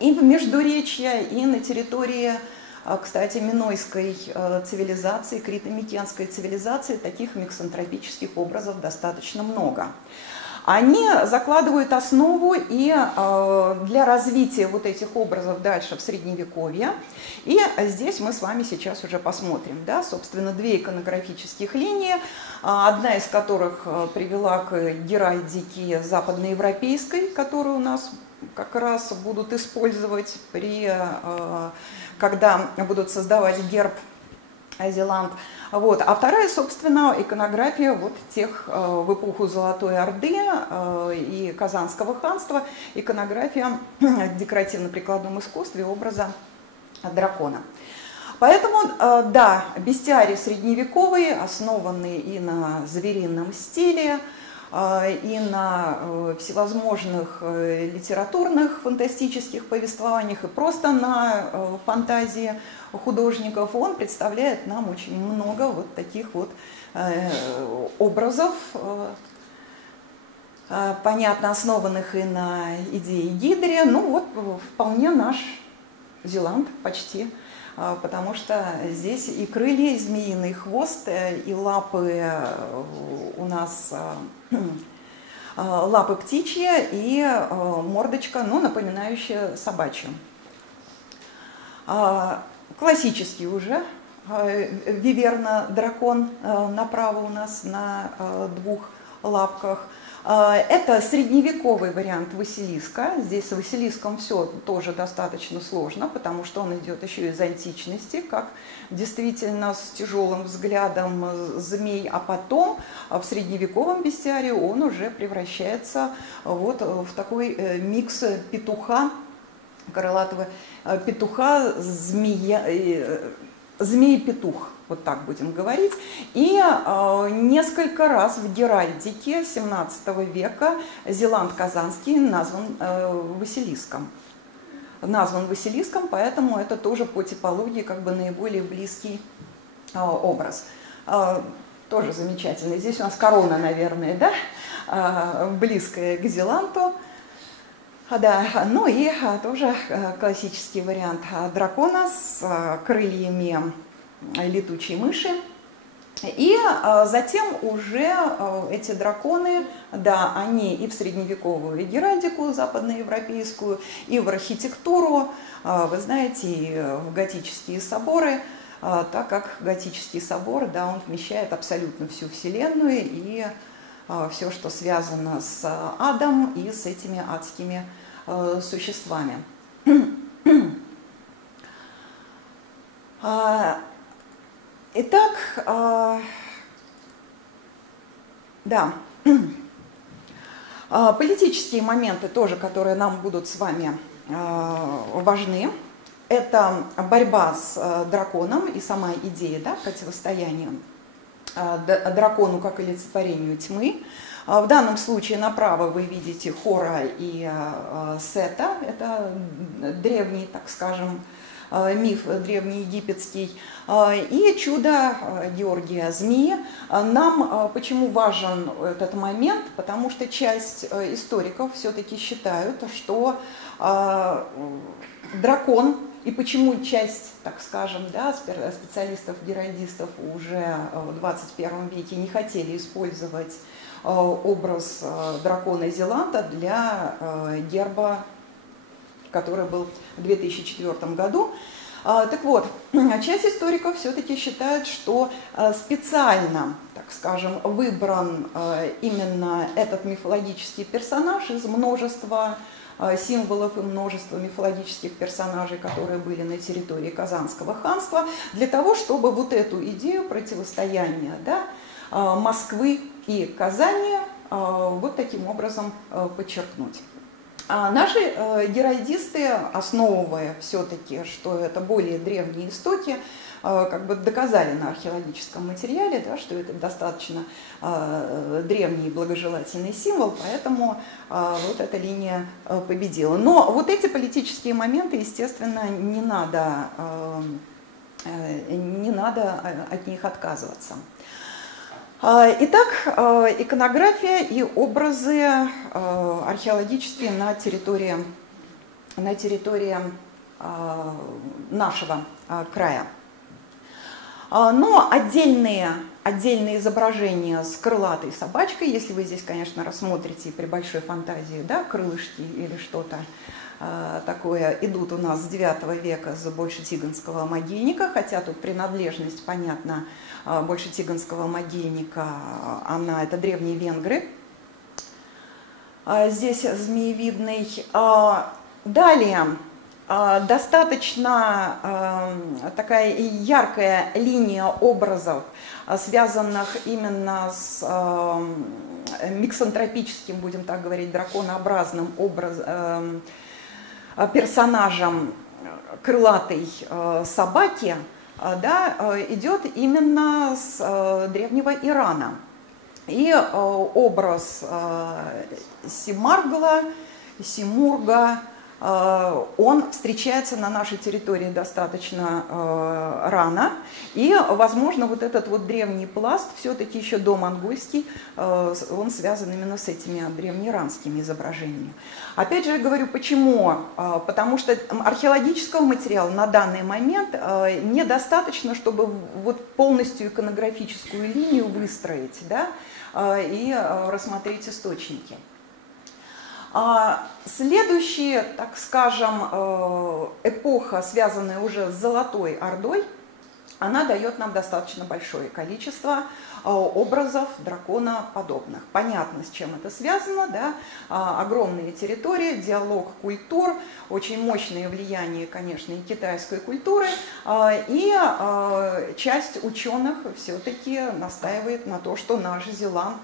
И в Междуречье, и на территории, кстати, минойской цивилизации, крито-микенской цивилизации таких миксантропических образов достаточно много. Они закладывают основу и для развития вот этих образов дальше в Средневековье. И здесь мы с вами сейчас уже посмотрим, да, собственно, две иконографических линии, одна из которых привела к геральдике западноевропейской, которую у нас как раз будут использовать, когда будут создавать герб Зеланд. Вот. А вторая, собственно, иконография вот тех в эпоху Золотой Орды и Казанского ханства, иконография в декоративно-прикладном искусстве образа дракона. Поэтому, да, бестиарий средневековый, основанный и на зверином стиле, и на всевозможных литературных фантастических повествованиях, и просто на фантазии художников, он представляет нам очень много вот таких вот образов, понятно, основанных и на идее Гидре. Ну вот вполне наш Зеланд почти, потому что здесь и крылья, и змеиный хвост, и лапы у нас лапы птичьи, и мордочка, ну, напоминающая собачью. Классический уже виверна-дракон направо у нас на двух лапках. Это средневековый вариант Василиска. Здесь с Василиском все тоже достаточно сложно, потому что он идет еще из античности, как действительно с тяжелым взглядом змей, а потом в средневековом бестиарии он уже превращается вот в такой микс петуха, крылатого петуха, змеи-петух. Вот так будем говорить. И несколько раз в геральдике XVII века Зеланд Казанский назван Василиском. Назван Василиском, поэтому это тоже по типологии как бы наиболее близкий образ. Тоже замечательно. Здесь у нас корона, наверное, да? Близкая к Зеланду. Да, ну и тоже классический вариант дракона с крыльями летучей мыши. И затем уже эти драконы, да, они и в средневековую геральдику западноевропейскую, и в архитектуру, вы знаете, и в готические соборы, так как готический собор, да, он вмещает абсолютно всю Вселенную и все, что связано с адом и с этими адскими существами. Итак, да, политические моменты тоже, которые нам будут с вами важны, это борьба с драконом и сама идея, да, противостояния дракону как олицетворению тьмы. В данном случае направо вы видите Хора и Сета, это древний, так скажем, миф древнеегипетский, и чудо Георгия Змеи. Нам почему важен этот момент? Потому что часть историков все-таки считают, что дракон, и почему часть, так скажем, да, специалистов-геральдистов уже в 21 веке не хотели использовать образ дракона Зеланда для герба, который был в 2004 году. Так вот, часть историков все-таки считает, что специально, так скажем, выбран именно этот мифологический персонаж из множества символов и множества мифологических персонажей, которые были на территории Казанского ханства, для того, чтобы вот эту идею противостояния, да, Москвы и Казани вот таким образом подчеркнуть. А наши геральдисты, основывая все-таки, что это более древние истоки, как бы доказали на археологическом материале, да, что это достаточно древний и благожелательный символ, поэтому вот эта линия победила. Но вот эти политические моменты, естественно, не надо от них отказываться. Итак, иконография и образы археологические на территории на территории нашего края. Но отдельные изображения с крылатой собачкой, если вы здесь, конечно, рассмотрите при большой фантазии, да, крылышки или что-то такое, идут у нас с IX века с Большетиганского могильника, хотя тут принадлежность, понятно, Большетиганского могильника, это древние венгры. Здесь змеевидный. Далее. Достаточно такая яркая линия образов, связанных именно с миксантропическим, будем так говорить, драконообразным персонажем крылатой собаки, да, идет именно с древнего Ирана. И образ Симаргла, Симурга, он встречается на нашей территории достаточно рано, и, возможно, вот этот вот древний пласт, все-таки еще домонгольский, он связан именно с этими древнеиранскими изображениями. Опять же, я говорю, почему? Потому что археологического материала на данный момент недостаточно, чтобы вот полностью иконографическую линию выстроить, да, и рассмотреть источники. Следующая, так скажем, эпоха, связанная уже с Золотой Ордой, она дает нам достаточно большое количество образов драконоподобных. Понятно, с чем это связано, да? Огромные территории, диалог культур, очень мощное влияние, конечно, и китайской культуры, и часть ученых все-таки настаивает на то, что наш Зеланд,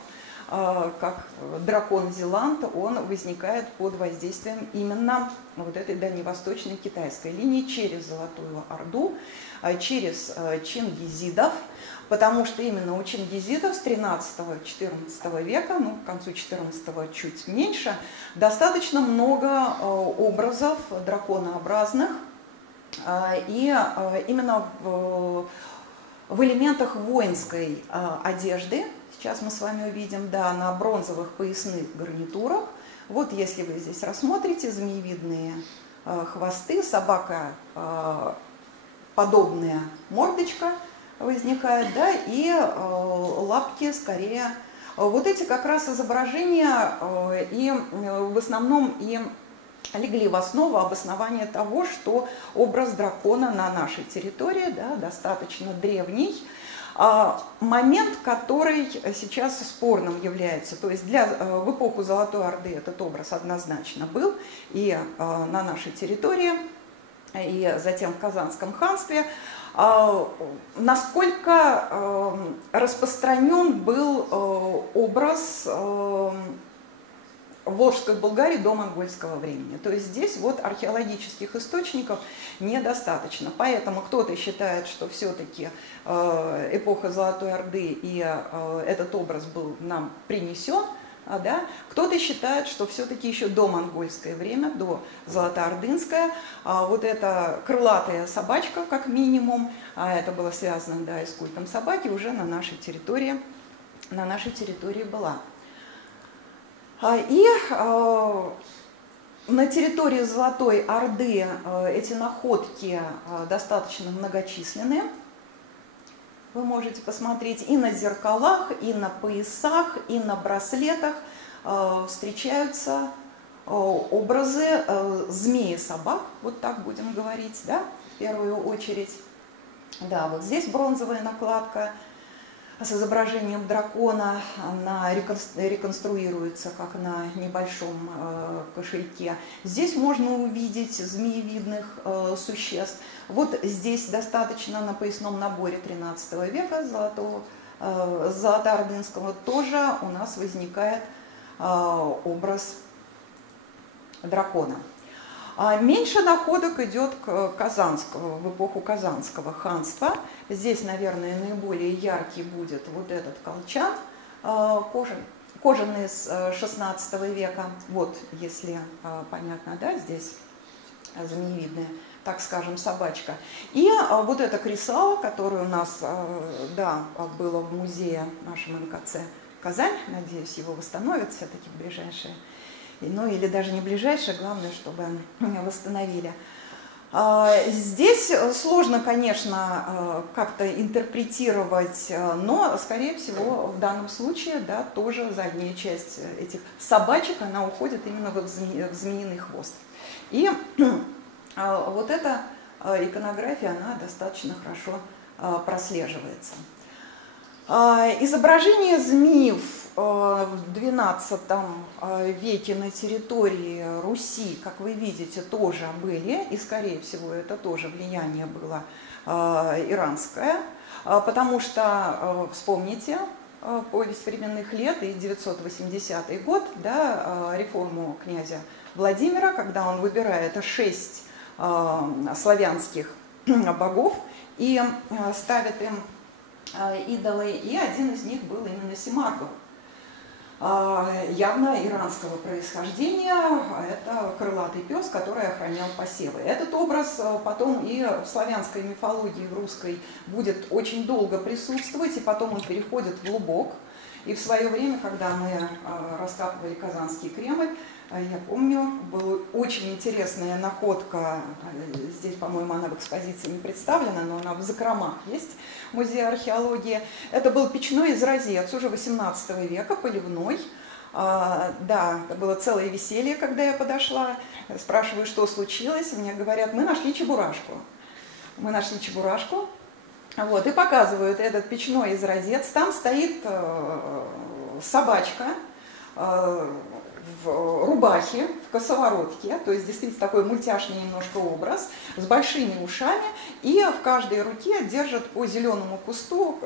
как дракон Зеланд, он возникает под воздействием именно вот этой дальневосточной китайской линии через Золотую Орду, через чингизидов, потому что именно у чингизидов с 13-14 века, ну, к концу 14-го чуть меньше, достаточно много образов драконообразных, и именно в элементах воинской одежды. Сейчас мы с вами увидим, да, на бронзовых поясных гарнитурах. Вот если вы здесь рассмотрите, змеевидные хвосты, собака подобная мордочка возникает, да, и лапки скорее. Вот эти как раз изображения и в основном и легли в основу обоснования того, что образ дракона на нашей территории, да, достаточно древний. Момент, который сейчас спорным является, то есть в эпоху Золотой Орды этот образ однозначно был и на нашей территории, и затем в Казанском ханстве. Насколько распространен был образ в Волжской Болгарии до монгольского времени. То есть здесь вот археологических источников недостаточно. Поэтому кто-то считает, что все-таки эпоха Золотой Орды и этот образ был нам принесен, да? Кто-то считает, что все-таки еще до монгольское время, до золотоордынское, вот эта крылатая собачка, как минимум, это было связано, да, и с культом собаки, уже на нашей территории была. И на территории Золотой Орды эти находки достаточно многочисленные. Вы можете посмотреть и на зеркалах, и на поясах, и на браслетах встречаются образы змеи-собак, вот так будем говорить, да, в первую очередь. Да, вот здесь бронзовая накладка с изображением дракона, она реконструируется как на небольшом кошельке. Здесь можно увидеть змеевидных существ. Вот здесь достаточно на поясном наборе 13 века золотоордынского тоже у нас возникает образ дракона. Меньше находок идет в эпоху Казанского ханства. Здесь, наверное, наиболее яркий будет вот этот колчан кожаный с 16 века. Вот, если понятно, да, здесь змеевидная, так скажем, собачка. И вот это кресало, которое у нас, да, было в музее нашем МКЦ Казань, надеюсь, его восстановят все-таки в ближайшее ну или даже не ближайшее, главное, чтобы восстановили. Здесь сложно, конечно, как-то интерпретировать, но, скорее всего, в данном случае, да, тоже задняя часть этих собачек, она уходит именно в змеиный хвост. И вот эта иконография, она достаточно хорошо прослеживается. Изображения змеев в XII веке на территории Руси, как вы видите, тоже были, и, скорее всего, это тоже влияние было иранское, потому что, вспомните, повесть временных лет и 980 год, да, реформу князя Владимира, когда он выбирает 6 славянских богов и ставит им идолы, и один из них был именно Семаргл. Явно иранского происхождения, это крылатый пес, который охранял посевы. Этот образ потом и в славянской мифологии, в русской, будет очень долго присутствовать, и потом он переходит в Лубок. И в свое время, когда мы раскапывали Казанский Кремль, я помню, была очень интересная находка, здесь, по-моему, она в экспозиции не представлена, но она в закромах есть, в музее археологии. Это был печной изразец уже 18 века, поливной. Да, это было целое веселье, когда я подошла, спрашиваю, что случилось, мне говорят, мы нашли чебурашку. Мы нашли чебурашку. Вот, и показывают этот печной изразец. Там стоит собачка в рубахе, в косоворотке, то есть действительно такой мультяшный немножко образ, с большими ушами, и в каждой руке держит по зеленому кусту,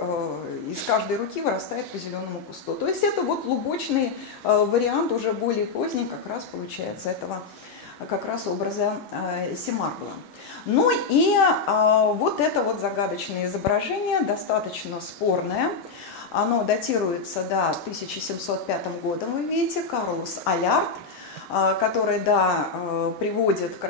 из каждой руки вырастает по зеленому кусту. То есть это вот лубочный вариант, уже более поздний, как раз получается этого как раз образа Семаргла. Ну и вот это вот загадочное изображение, достаточно спорное. Оно датируется, да, 1705 годом, вы видите, Карлус Алярд, который, да, приводит к